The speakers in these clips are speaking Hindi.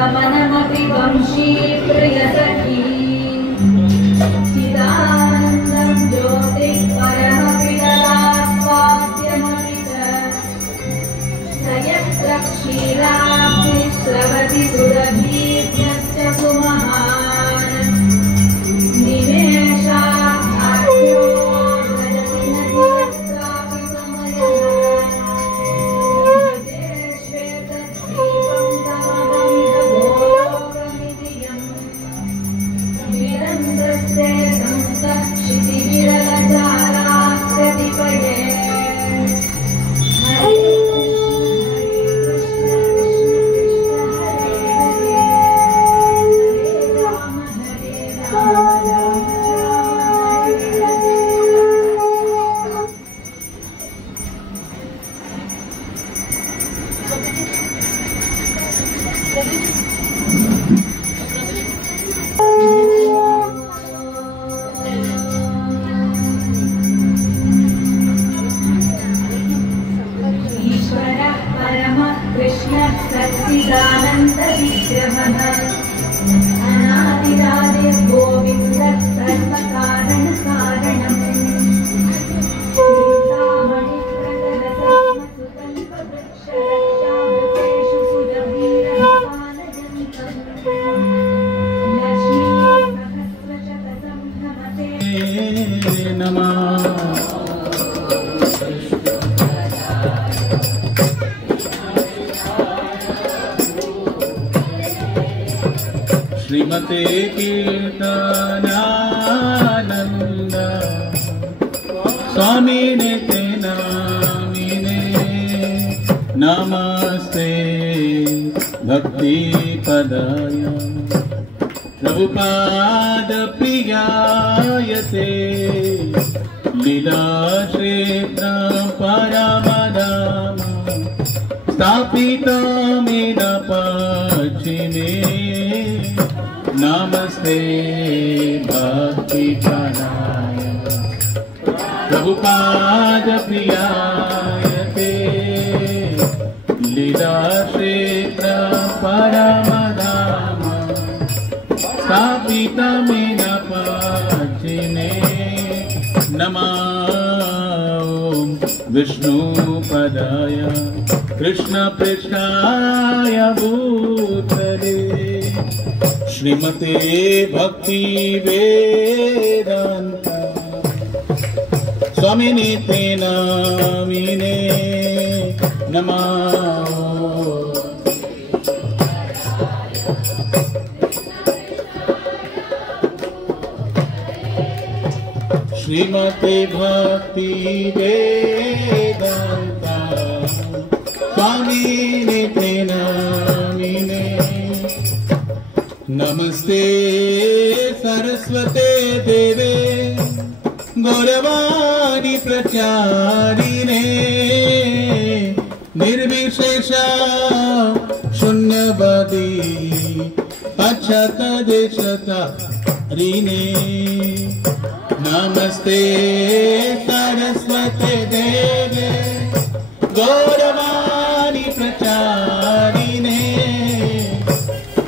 गमनमपि वंशी श्रीमते कीर्तनानंद स्वामिने ते नामिने नमस्ते भक्ति पदाय प्रभुपाद प्रियाय ते लीला क्षेत्र परमधाम स्थापितमेन पश्चिमे नमस्ते भक्ति पदाय प्रभुपाद प्रियाय ते लीला क्षेत्र परमधाम स्थापितमेन पश्चिमे नमः विष्णुपदाय कृष्ण पृष्ठाय भूतले श्रीमते भक्ति वेदांत स्वामिने ते नामिने नमः श्रीमते भक्ति वेदांत स्वामिने ते नामिने नमस्ते सरस्वते देवे गौरवाणी प्रचारिणे निर्विशेष शून्यवादी अक्षतदेशतारिणे नमस्ते सरस्वते देवे गौरवाणी प्रचारिणे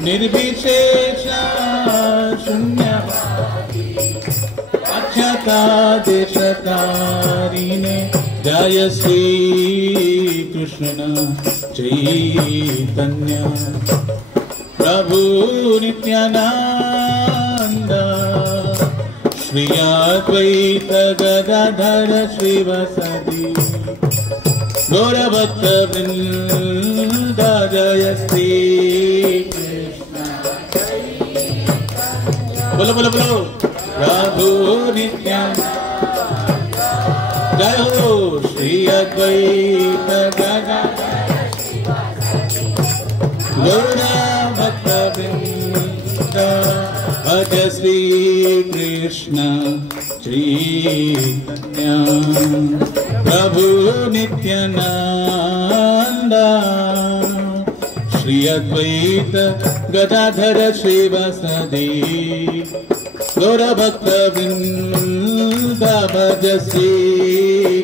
निर्विशेष शून्यवादी अक्षतादेशतारिणे जय श्री कृष्ण चैतन्य प्रभु नित्यानंद श्री अद्वैत गदाधर श्रीवासदि गौरभक्त वृंद जय श्री बोलो बोलो बोलो प्रभु नित्यानंद जय हो श्री अद्वैत गदाधर गौरभक्त वृंद भज श्री कृष्ण चैतन्य प्रभु नित्यानंद श्री अद्वैत गदाधर श्रीवासदि गौरभक्त वृंद भज श्री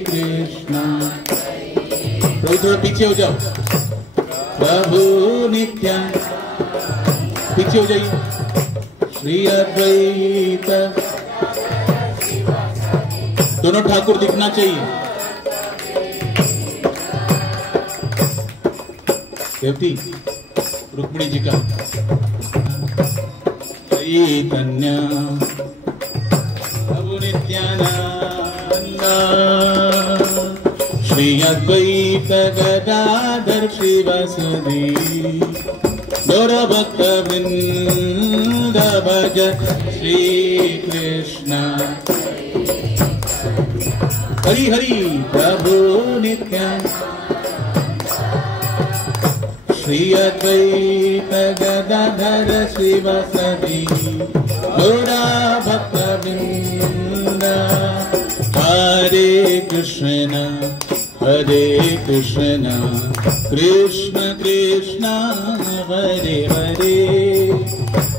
कृष्ण। प्रभु थोड़ा पीछे हो जाओ, प्रभु नित्यानंद पीछे हो जाइए। श्री अद्वैत दोनों ठाकुर दिखना चाहिए। देवती रुक्मिणी जी का चैतन्य प्रभु नित्यानंद श्री अद्वैत गदाधर श्रीवासदि गौरभक्त वृंद भज श्री कृष्ण। हरि हरि प्रभु नित्यानंद श्री अद्वैत गदाधर श्रीवासदि गौरभक्त वृंद। हरे Krishna Hare Krishna, Krishna Krishna, Hare Hare,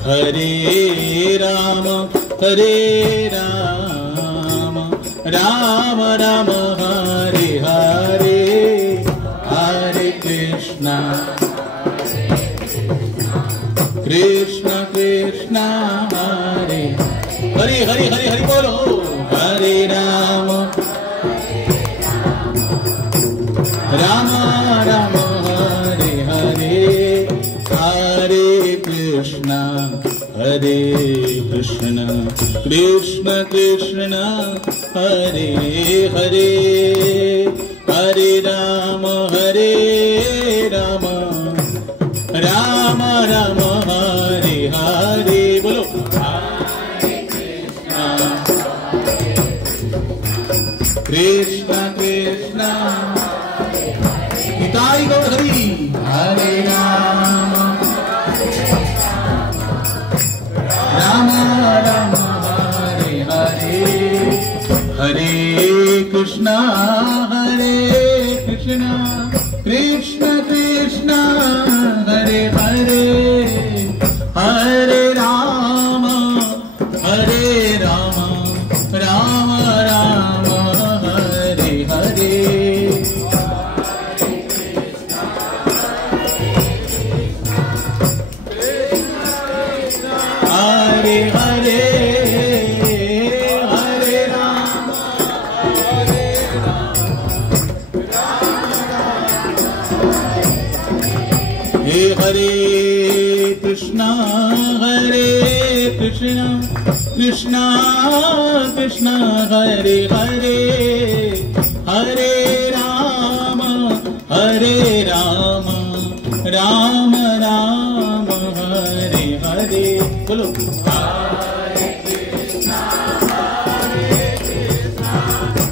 Hare Rama, Hare Rama, Rama Rama, Hare Hare, Hare Krishna, Krishna Krishna, Hare Hare, Hare Hare, Hare Bolo, Hare Rama, Rama Rama, Hare Hare, Hare Krishna, Hare Krishna, Krishna Krishna, Hare Hare, Hare Rama, Hare Rama, Rama Rama, Hare Hare, bolo Hare Krishna, Krishna Krishna, Nitai Gaur Hari, Hare Rama, Rama Rama, Hare Hare, Hare Krishna, Hare Krishna, Krishna Krishna, Hare Hare, Hare Rama, Hare Rama, Rama Rama, Hare Hare, Hare Hare, Hare Rama, Hare Rama, Hey Hare Krishna, Hare Krishna, Krishna Krishna, Hare Hare, Hare Rama, Hare Rama, Rama Rama, Hare Hare, bolo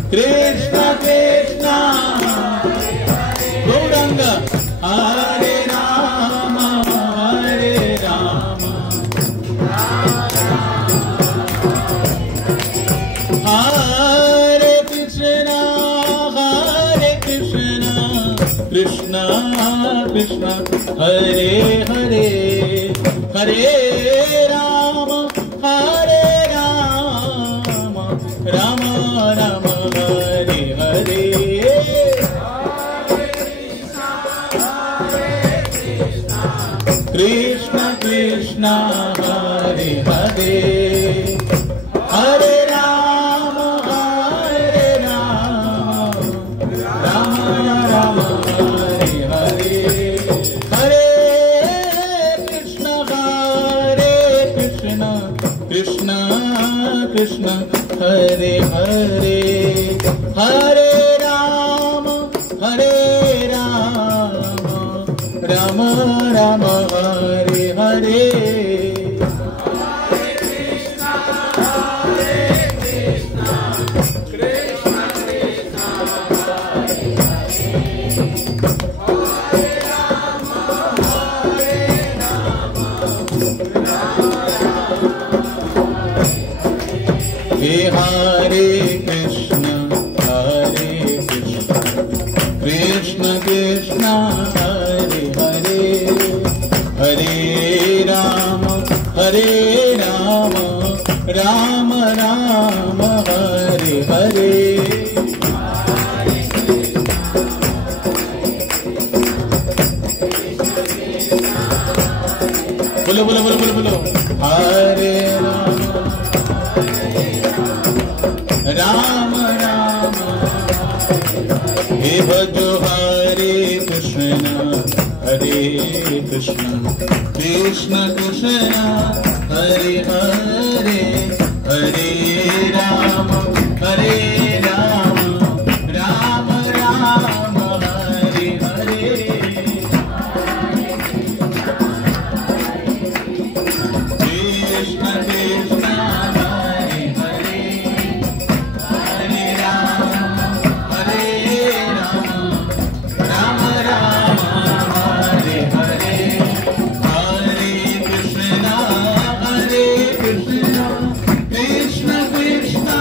Krishna Krishna, Gauranga, Hare Rama, Hare Rama, Hare Krishna, Hare Krishna, Krishna Krishna, Hare Hare, Hare Rama, Hare Rama, Rama Rama, Hare Hare, Krishna Krishna, Hare Hare, Hare Rama, Hare Rama, Rama Rama, Hare Hare, Hare Krishna, Krishna Krishna, Hare Hare, Hare Rama, Hare Rama, Rama Rama, Hare Hare, Hey Hare Krishna, Krishna Krishna, Hare Hare, Hare Rama, Hare Rama, Rama Rama, Hare Hare, bolo bolo bolo bolo bolo, Hare Rama, Rama, He bhajo Hare Krishna, Hare Krishna, Krishna Krishna, Hare Hare, Hare Rama, Hare Rama, Rama Rama, Hare Hare, Krishna Krishna, Hare Hare, Hare Rama, Hare Rama, Rama Rama, Hare Hare, Hare Krishna, Krishna Krishna,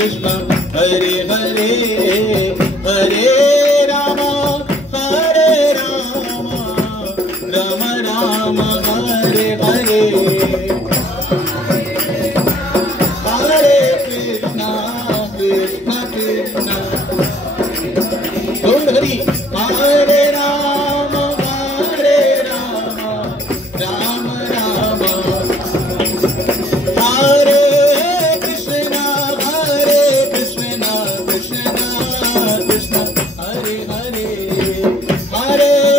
Krishna Hare Hare Hare Rama Hare Rama Rama Rama Hare Hare Hare Krishna Krishna Krishna Gaur Hari Hare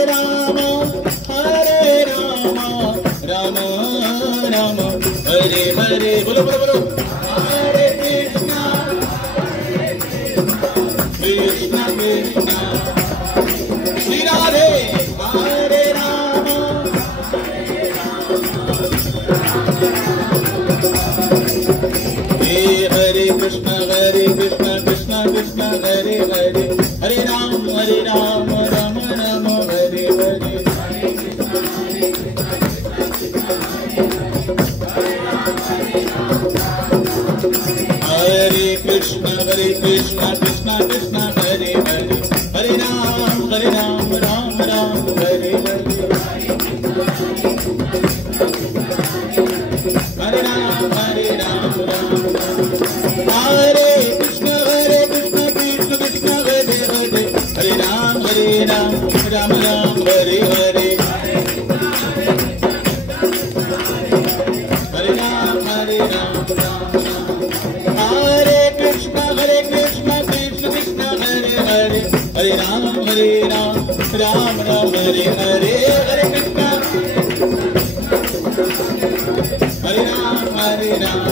Rama Rama Rama Hare Hare Hare bolo bolo bolo Hare Krishna Krishna Krishna Shri Radhe Hare Rama Hare Krishna Krishna Krishna Hare Hare Hare Ram Rama Rama Hare Hare Hare Krishna Krishna Krishna Hare Hare Hare Ram Rama Rama Hare Hare Hare Ram Hare Krishna Krishna Krishna Hare Hare Hare Ram Rama Rama Hare Hare Hare Ram Hare Krishna Krishna Krishna Hare Hare Hare Ram Rama Rama Hare Hare Hare Krishna Hare Ram Ram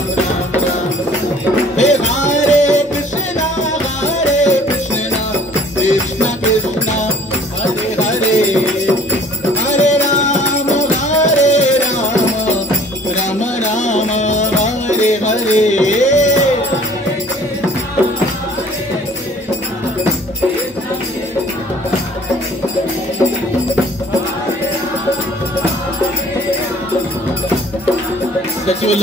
Hey Hare Krishna Krishna Krishna Hare Hare Hare Ram Rama Rama Hare Hare Hare Krishna Krishna Krishna Hare Hare Hare Rama Rama Rama Hare Hare Hare Krishna Shri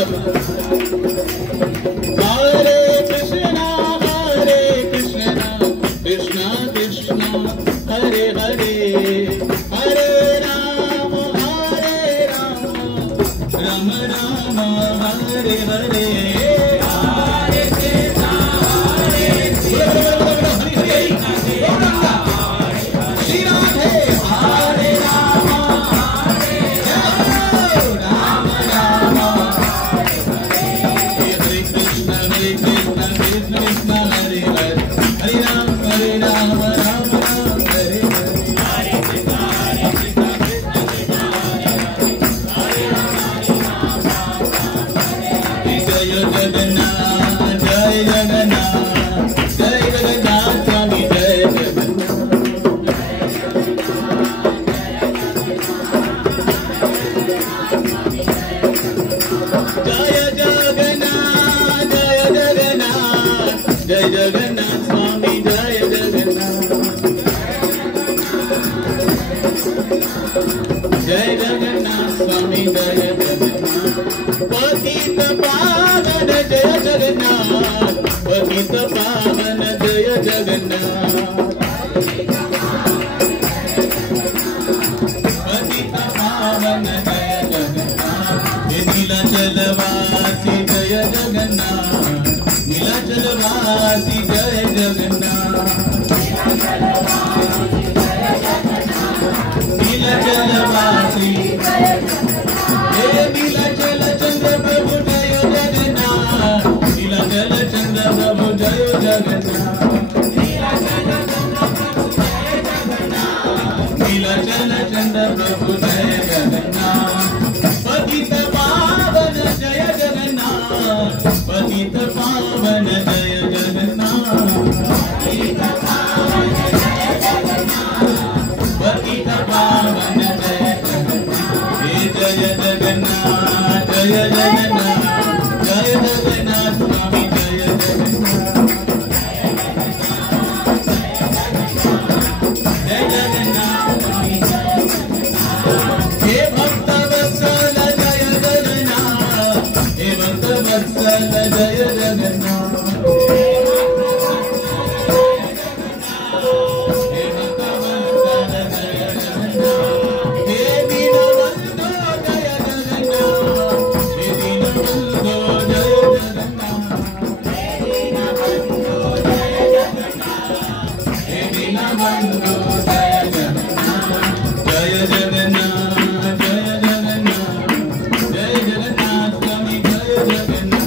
Radhe Hare Rama Rama Rama Hare Krishna Krishna Hare Hare Hare Ram Rama Hare Hare Jai Jagannath Jai Jagannath Jai Jagannath Swami Jai Jagannath Jai Jagannath Swami Jai Jagannath Jai Jagannath Swami Jai Jagannath Patita Pavan Jai Jagannath Patita Pavan Jai Jagannath Patita Pavan Jai Jagannath Nilachalvasi Jai Jagannath Nilachalvasi Jai Jagannath Nilachalvasi Nilachal Chandra Prabhu Jai Jagannath Nilachal Chandra Prabhu Jai Jagannath Nilachal Chandra Prabhu Jai Jagannath Patita Pavan Jai Jagannath Patita Pavan Jai Jagannath Patita Pavan Jai Jagannath Patita Pavan Jai Jagannath Jai Jagannath Jai Jagannath Jai Jagannath Swami Jai Jagannath बंधु जय जगन्नाथ जय जगन्नाथ जय जगन्नाथ स्वामी जय जगन्नाथ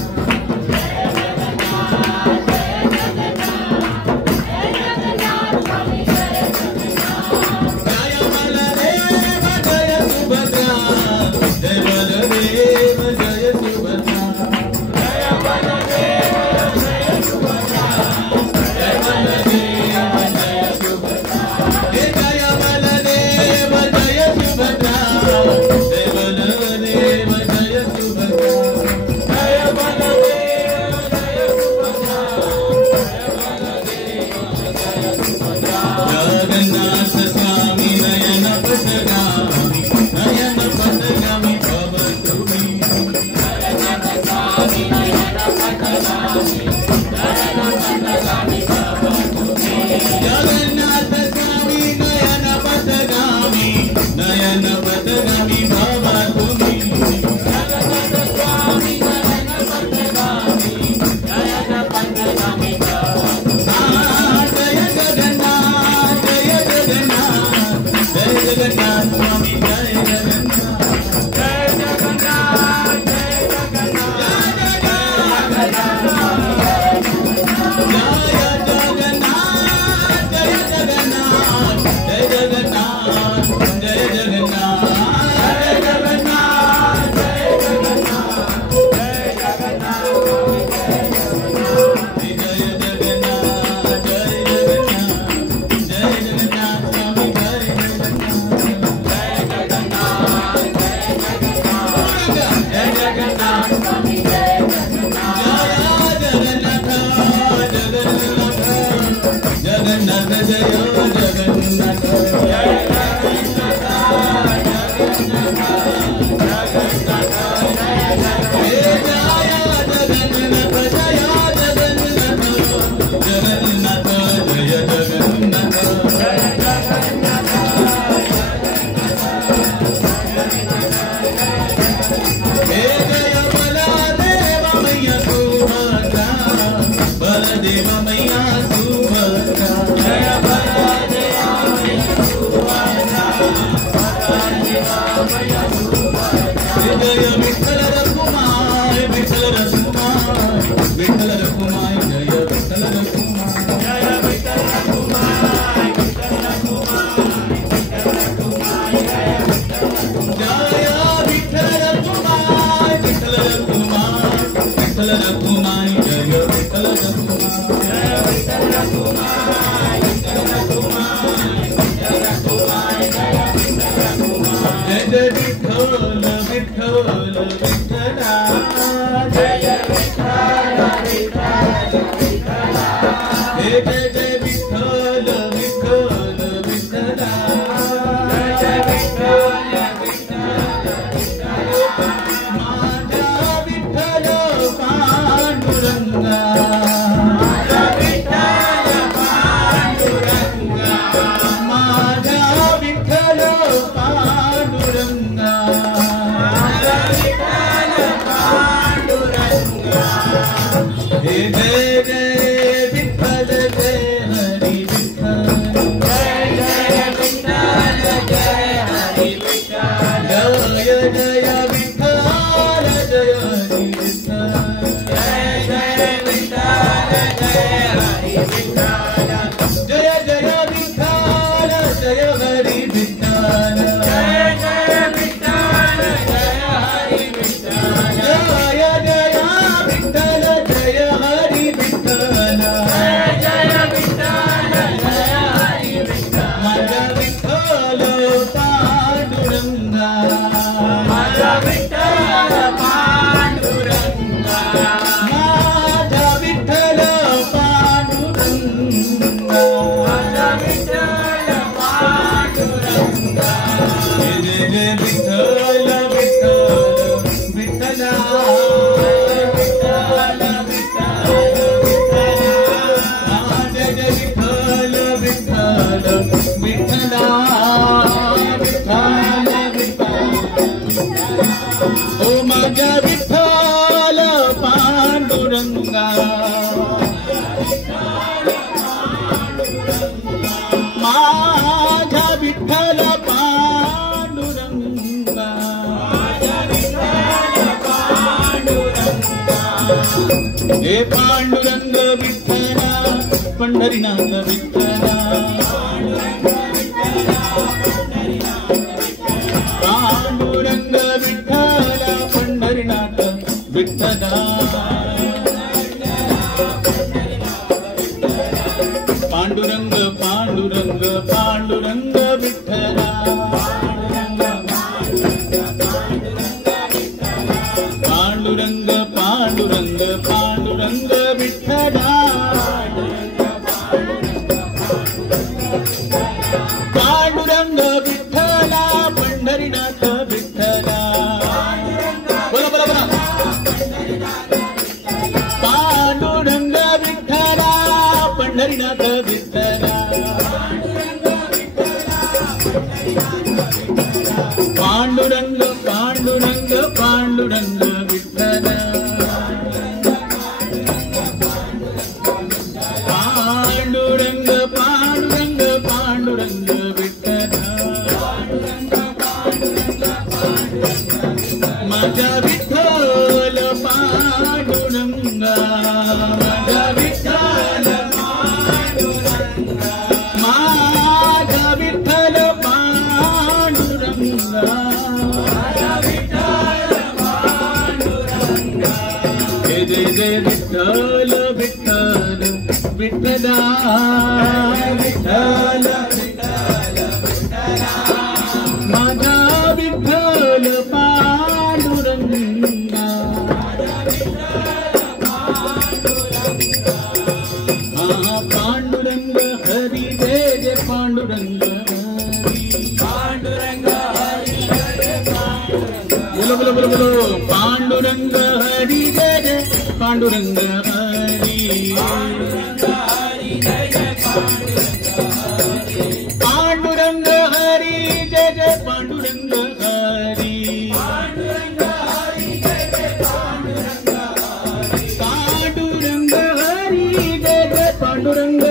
माझ्या विठ्ठल पांडुरंगा, हे पांडुरंग विठ्ठला पंढरीनाथ विठ्ठला, पांडुरंग विठ्ठला पंढरीनाथ विठ्ठला, पांडुरंग पांडुरंग पांडुरंग विठ्ठला, पांडुरंग पांडुरंग पांडुरंग विठ्ठला, पांडुरंग विठ्ठला पंढरीनाथ विठ्ठला, बोला बोला बोला, पांडुरंग विठ्ठला पंढरीनाथ विठ्ठला, पांडुरंग पांडुरंग पांडुरंग विठ्ठला, पांडुरंग पांडुरंग पांडुरंग विठ्ठला, माझा विठ्ठल पांडुरंगा, माझा विठ्ठल पांडुरंगा, माझा विठ्ठल पांडुरंगा, माझा विठ्ठल पांडुरंगा, जय जय जय विठ्ठल विठ्ठल विठ्ठला, विठ्ठल विठ्ठल विठ्ठला, माझा विठ्ठल पांडुरंगा, पांडुरंग हरी जय जय पांडुरंग हरी, पांडुरंग हरी जय जय पांडुरंग, बोलो बोलो बोलो बोलो, पांडुरंग हरी जय जय पांडुरंग हरी, पांडुरंग हरी जय जय पांडुरंग हरी, पांडुरंग हरी जय जय पांडुरंग हरी, पांडुरंग हरी जय जय पांडुरंग हरी, पांडुरंग हरी जय जय पांडुरंग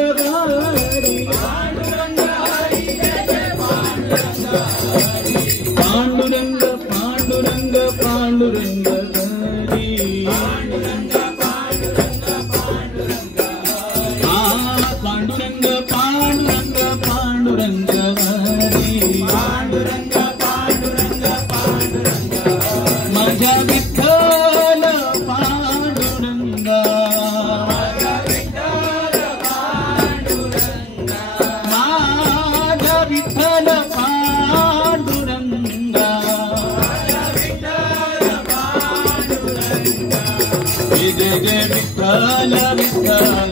हरी, पांडुरंग हरी जय जय पांडुरंग हरी, पांडुरंग पांडुरंग पांडुरंग हरी, पांडुरंग पांडुरंग पांडुरंग हरी, पांडुरंग पांडुरंग पांडुरंग हरी, पांडुरंग पांडुरंग पांडुरंग हरी, माझा विठ्ठल पांडुरंगा, माझा विठ्ठल पांडुरंगा, माझा विठ्ठल पांडुरंगा, माझा विठ्ठल पांडुरंगा, जय जय विठ्ठल विठ्ठल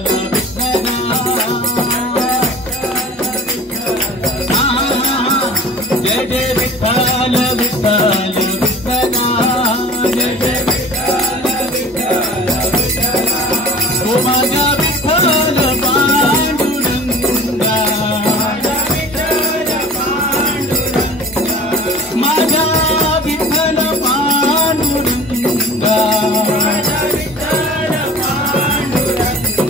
जय जय विठ्ठल विठ्ठल विठ्ठला, जय जय विठ्ठल विठ्ठल विठ्ठला, ओ माझा विठ्ठल पांडुरंगा, माझा विठ्ठल पांडुरंगा, माझा विठ्ठल पांडुरंगा, माझा विठ्ठल पांडुरंगा,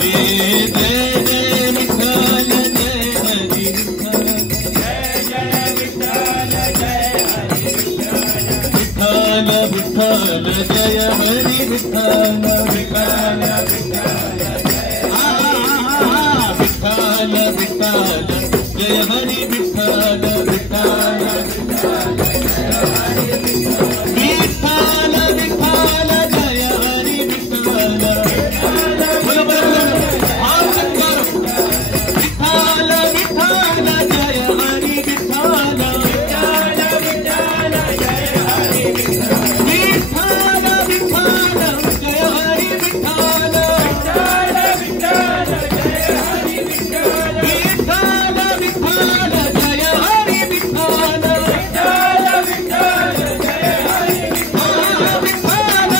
जय जय विठ्ठल जय हरी विठ्ठल, विठ्ठल जय हरी विठ्ठल, विठ्ठल विठ्ठल विठ्ठल जय हरी विठ्ठल, विठ्ठल विठ्ठल विठ्ठल जय हरी विठ्ठल, बोलो बोलो विठ्ठल विठ्ठल जय हरी विठ्ठल, विठ्ठल जय हरी विठ्ठल, विठ्ठल विठ्ठल जय हरी विठ्ठल, विठ्ठल जय हरी विठ्ठल, विठ्ठल विठ्ठल जय हरी विठ्ठल, विठ्ठल विठ्ठल जय Hari Vitthal, Vitthal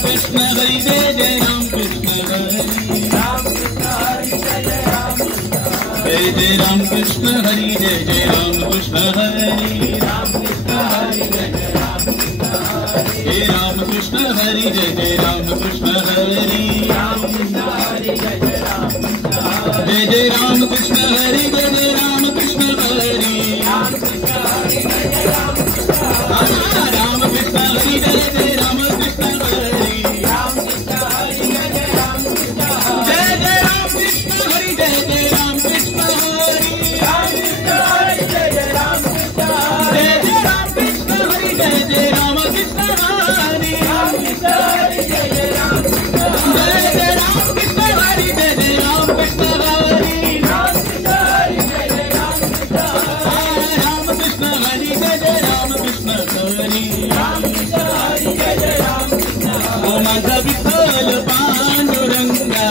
Krishna Hari Jai Jai Ram Krishna Hari Jai Jai Ram Krishna Hari Jai Jai Ram Krishna Hari Jai Ram Krishna Hari Jai Jai Ram Krishna Hari Jai Jai Ram Krishna Hari Jai Jai Ram Krishna Hari Ram Krishna Hari Jai Jai Ram Krishna Hari Jai Jai Ram Krishna Hari Jai Jai Ram Krishna Hari Jai Jai Ram Krishna Hari Jai Jai Ram Krishna Hari Jai Jai Ram Krishna Hari Jai Jai Ram Krishna Hari माझा विठ्ठल पांडुरंगा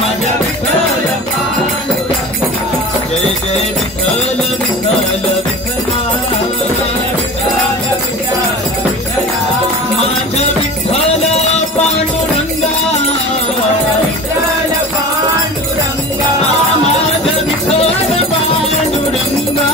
माझा विठ्ठल पांडुरंगा जय जय विठ्ठल विठ्ठल विठ्ठला माझा विठ्ठल पांडुरंगा माझा विठ्ठल पांडुरंगा माझा विठ्ठल पांडुरंगा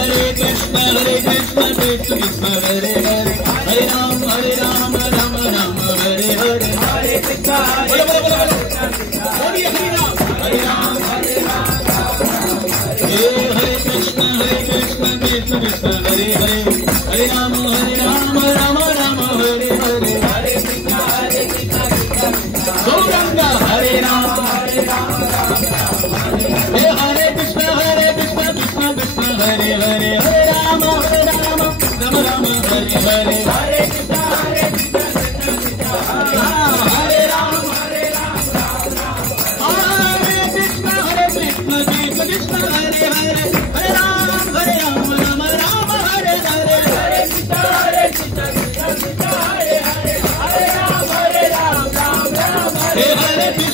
हरे कृष्ण कृष्ण हरे हरे हरे राम राम राम हरे हरे हरे कृष्ण हरे राम हरे राम हरे कृष्ण कृष्ण कृष्ण हरे हरे हरे राम राम राम हरे हरे हरे कृष्ण गौरंगा हरे राम हरे कृष्ण कृष्ण कृष्ण हरे हरे हरे राम राम राम हरे हरे हरे कृष्ण हरे राम हरे कृष्ण कृष्ण कृष्ण हरे हरे हरे राम राम राम हरे हरे हरे कृष्ण कृष्ण हरे हरे हरे राम राम राम हरे हरे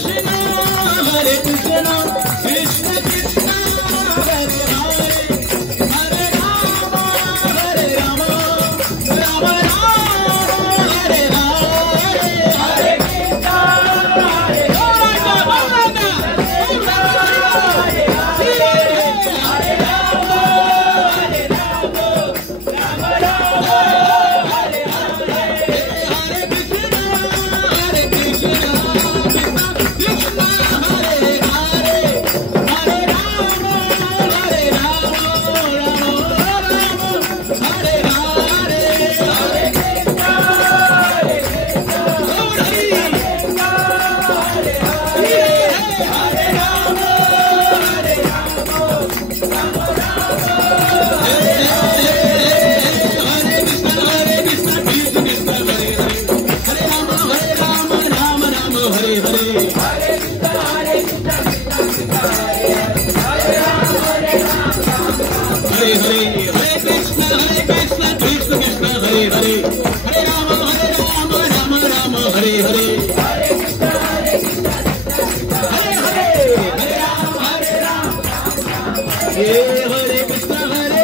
कृष्ण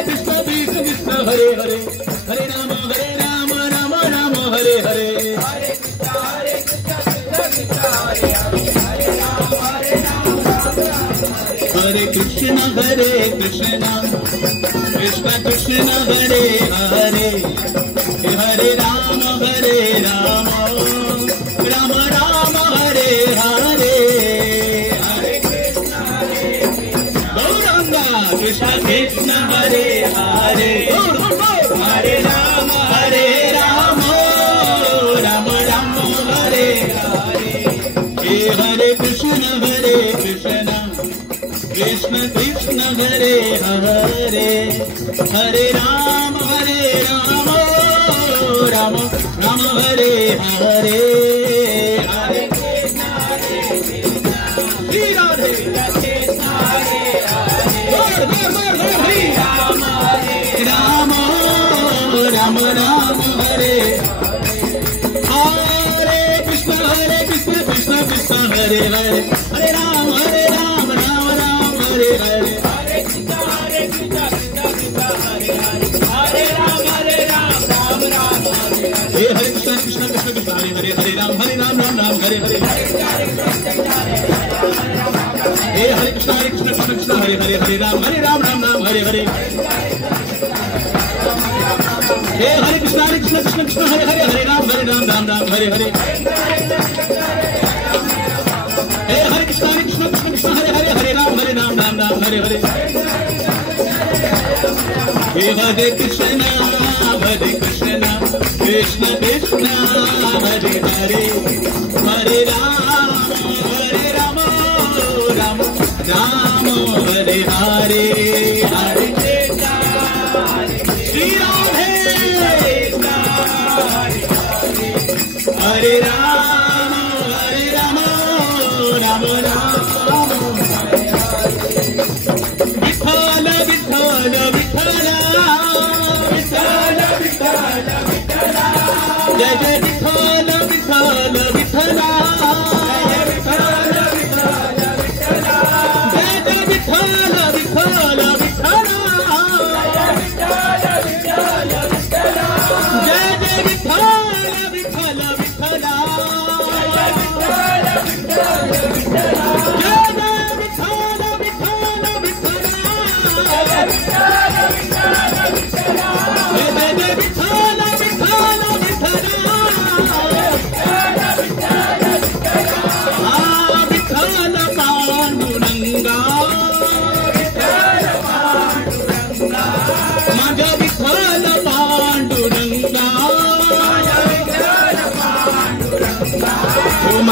कृष्ण कृष्ण हरे हरे हरे राम राम राम हरे हरे हरे कृष्ण हरे Hare Krishna Krishna Krishna Hare Hare Hare Rama Rama Rama Hare Hare Hare Krishna Gauranga Krishna Krishna Hare Hare Hare Rama Rama Rama Hare Hare Hare Krishna Krishna Krishna Hare Hare Hare Rama Rama Rama Hare Hare Hare Krishna Shri Radhe Krishna Hare Hare Rama Rama Rama Hare Hare Krishna Krishna Krishna Hare Hare Hare Rama Hare Hare Hare Krishna Krishna Krishna Hare Hare Hare Rama Hare Hare, Hare Ram, Ram Ram, Hare Hare. Hey Hare Krishna, Krishna Krishna, Hare Hare, Hare Ram, Ram Ram, Hare Hare. Hey Hare Krishna, Krishna Krishna, Hare Hare, Hare Ram, Ram Ram, Hare Hare. Hey Hare Krishna, Krishna Krishna, Hare Hare, Hare Ram, Ram Ram, Hare Hare. Hey Hare Krishna, Krishna Krishna, Hare Hare, Hare Ram, Ram Ram, Hare Hare, Hare Krishna, Shri Ram Hare Ram, Ram Ram. Vithala, Vithala, Vithala, Vithala, Vithala, Vithala. Jai Jai Vithala, Vithala, Vithala. Jai Vithala, Vithala, Vithala. Jai Jai Vithala, Vithala, Vithala. Jai Vithala, Vithala, Vithala. Jai Jai Vithala, Vithala, Vithala. Jai Vithala, Vithala, Vithala.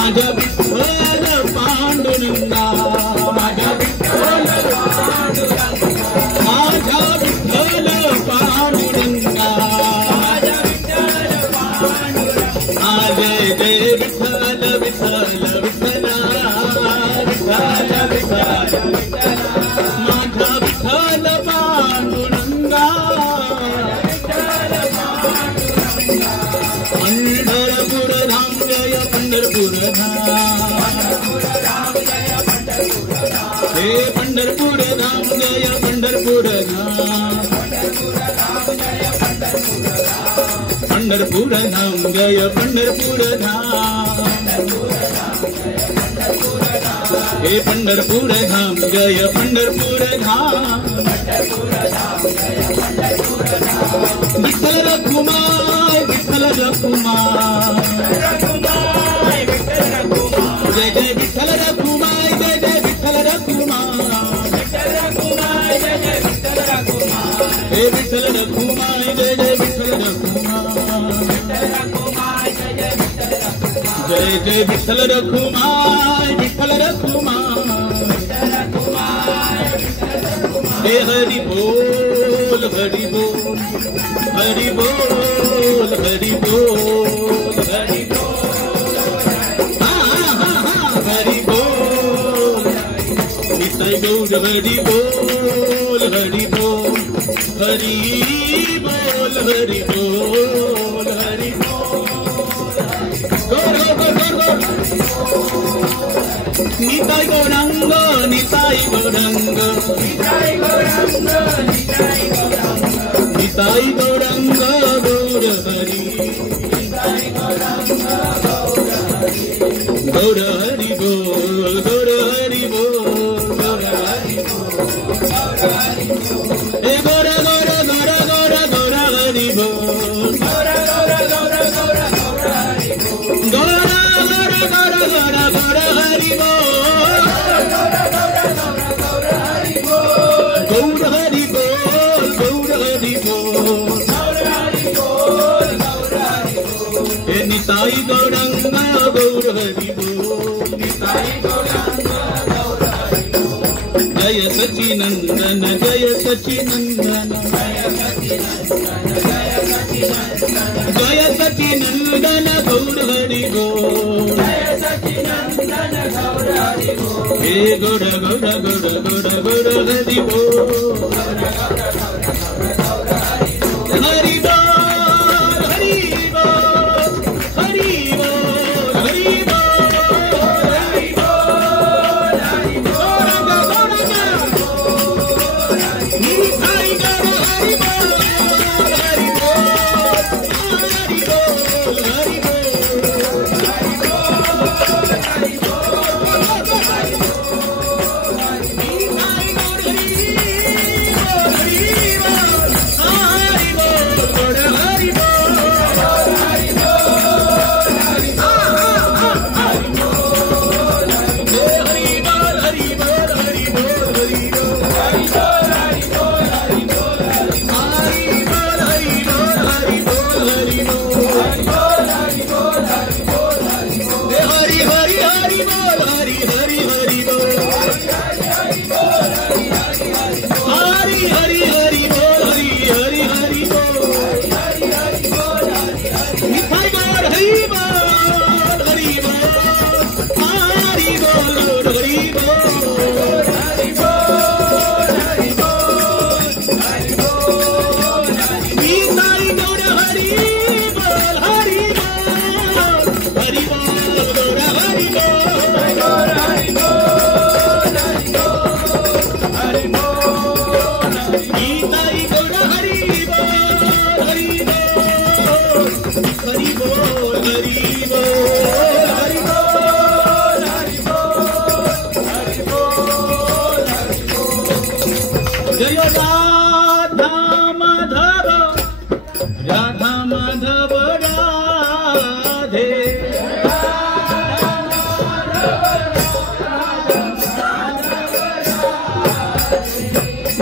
माझ्या विठ्ठल पांडुरंगा, माझ्या विठ्ठल पांडुरंगा, माझ्या विठ्ठल पांडुरंगा, माझ्या विठ्ठल पांडुरंगा. जय जय विठ्ठल विठ्ठल विठ्ठला, विठ्ठल विठ्ठल विठ्ठला. माझ्या विठ्ठल पांडुरंगा, विठ्ठल पांडुरंगा. पंढरपूर धाम जय पंढरपूर धाम, हे पंढरपूर धाम जय पंढरपूर धाम, पंढरपूर धाम जय पंढरपूर धाम, हे पंढरपूर धाम जय पंढरपूर धाम. विठ्ठल रखुमाय, विठ्ठल रखुमाय, जय जय विठ्ठल रखुमाय, जय जय विठ्ठल रखुमाय, हे विठ्ठल रखुमाय, जय जय विठ्ठल रखुमाय, जय जय विठ्ठल रखुमाय, विठ्ठल रखुमाय. हे हरि बोल, हरि बोल, हरि बोल, हरि बोल, हरि बोल, हरि बोल. निताई गौर हरि बोल, हरि बोल, हरि बोल, हरि बोल, हरि बोल. गौर गौर गौर. निताई गौरांग, निताई गौरांग, निताई गौरांग, निताई गौरांग, निताई गौरांग गौर हरि, निताई गौरांग गौर हरि, गौर हरि बोल, गौर हरि बोल, गौर हरि बोल, गौर हरि बोल. हे गौर गौर गौर गौर गौर हरि बोल, गौर गौर गौर गौर गौर हरि बोल, गौर गौर गौर गौर गौर हरि बोल, गौर गौर गौर गौर हरि बोल, गौर हरि बोल, गौर हरि बोल, गौर हरि बोल, गौर हरि बोल. हे निताई गौरांग गौर हरि बोल, निताई गौरांग गौर हरि बोल. जय सचिनंदन, जय सचिनंदन, जय सचिनंदन, जय सचिनंदन, जय सचिनंदन गौर हरि बोल, जय सचिनंदन गौर हरि बोल. हे गौर गौर गौर गौर गौर हरि बोल, हरि बोल, हरि बोल, हरि बोल, हरि बोल, हरि बोल, हरि बोल. निताई गौर हरि बोल, हरि बोल, हरि बोल, हरि बोल. हरि बोल हरि हरि बोल मिठाई गौर हरि बोल हरि बोल हरि बोल हरि बोल मिठाई गौर हरि बोल हरि बोल गौर हरि जय राधा माधव राधा माधव राधे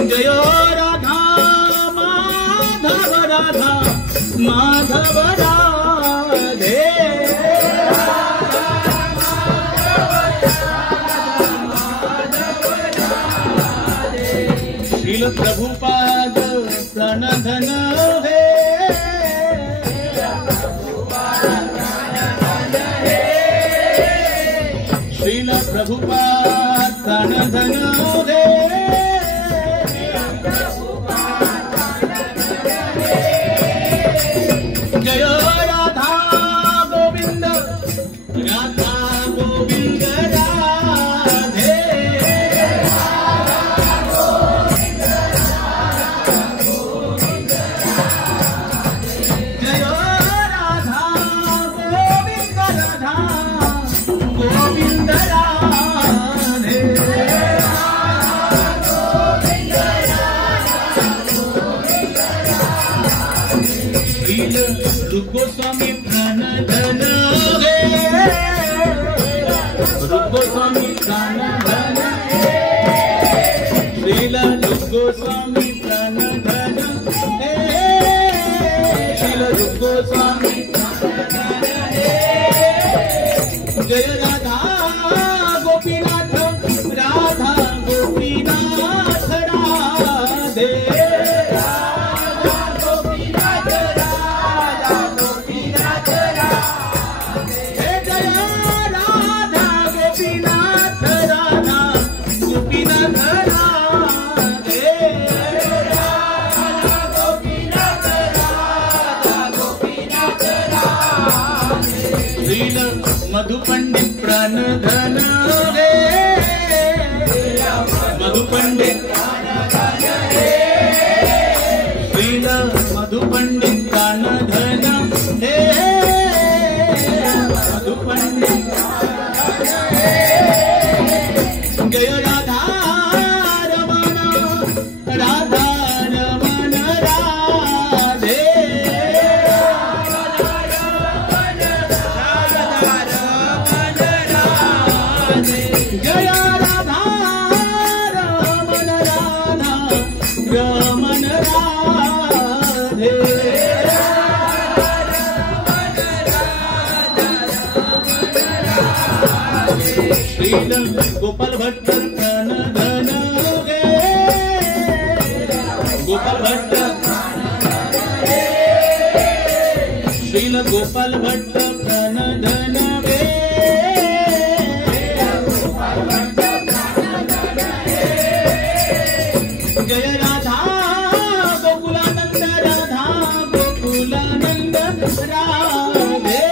जय राधा माधव राधा माधव राधे श्रील प्रभुपाद प्रणधन है श्रील प्रभुपाद प्रणधन है जय राधा गोविंद राधा गोविंद राधे जय राधा गोविंद राधा गोविंद राधे रूप गोस्वामी प्रणधन है रूप गोस्वामी प्रणधन श्रील रूप गोस्वामी प्रणधन है श्रील रूप गोस्वामी प्रणधन है जय राधा गोपीनाथ राधा गोपीनाथ राधे मधु पंडित प्रणधन है मधु पंडित श्रील मधु पंडित प्रणधन है मधु पंडित जय राधा रमण राधा रमण राधे जय राधा रमण राधा रमण राधे श्रील गोपाल भट्ट प्रणधन है गोपाल भट्ट श्रील गोपाल भट्ट प्रणधन है जय राधा गोकुलानंद राधा गोकुलानंद राधे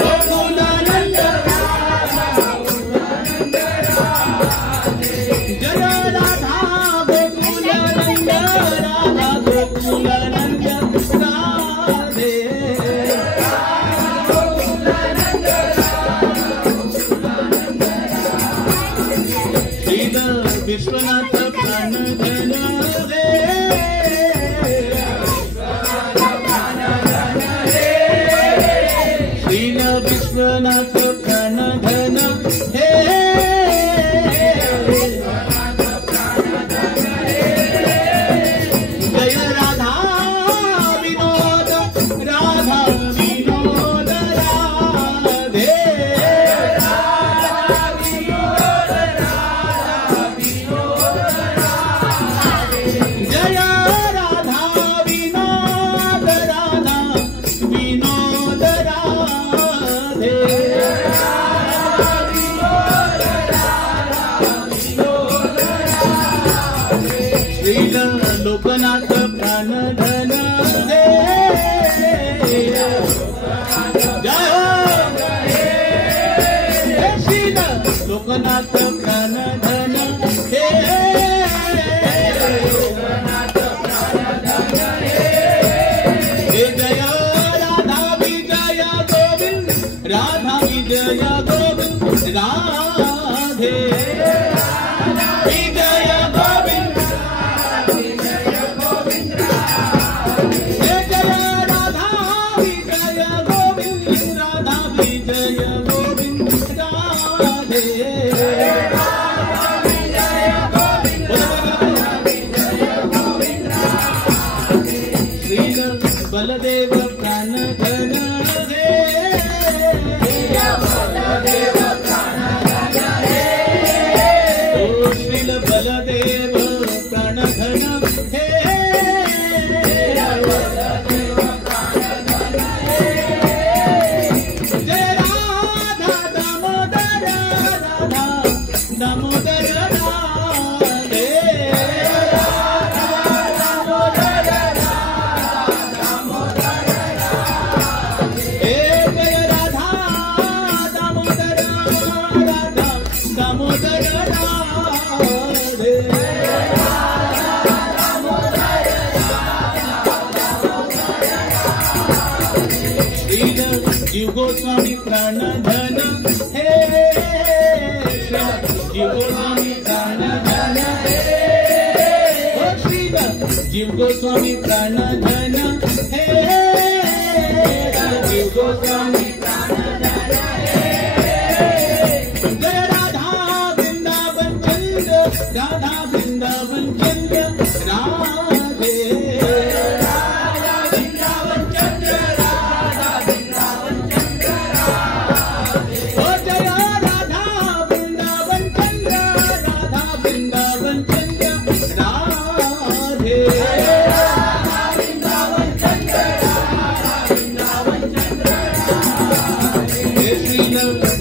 गोकुलानंद जय राधा गोकुलानंद राधा गोकुलानंद राधे विश्वनाथ प्रणधन है श्रील विश्वनाथ प्रणधन है जय राधा विनोद राधा विनोद राधे जय श्रील लोकनाथ प्राण धन हे जय हो श्रील लोकनाथ प्राण धन हे जय राधा विजय गोविंद राधा विजय गोविंद राधे विजय गोविंद जय राधा विजय गोविंद राधा विजय गोविंद राधे श्रील बलदेव प्राण धन हे ओ श्रील बलदेव प्राण धन हे जय राधा दामोदर राधा दामोदर राधे जीव गोस्वामी प्राण धन हे जीव गोस्वामी प्राण धन हे जीव गोस्वामी प्राण धन हे जीव गोस्वामी प्राण धन हे जय राधा वृंदावन चंद्र राधा वृंदावन चंद्र राधे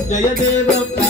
जय देव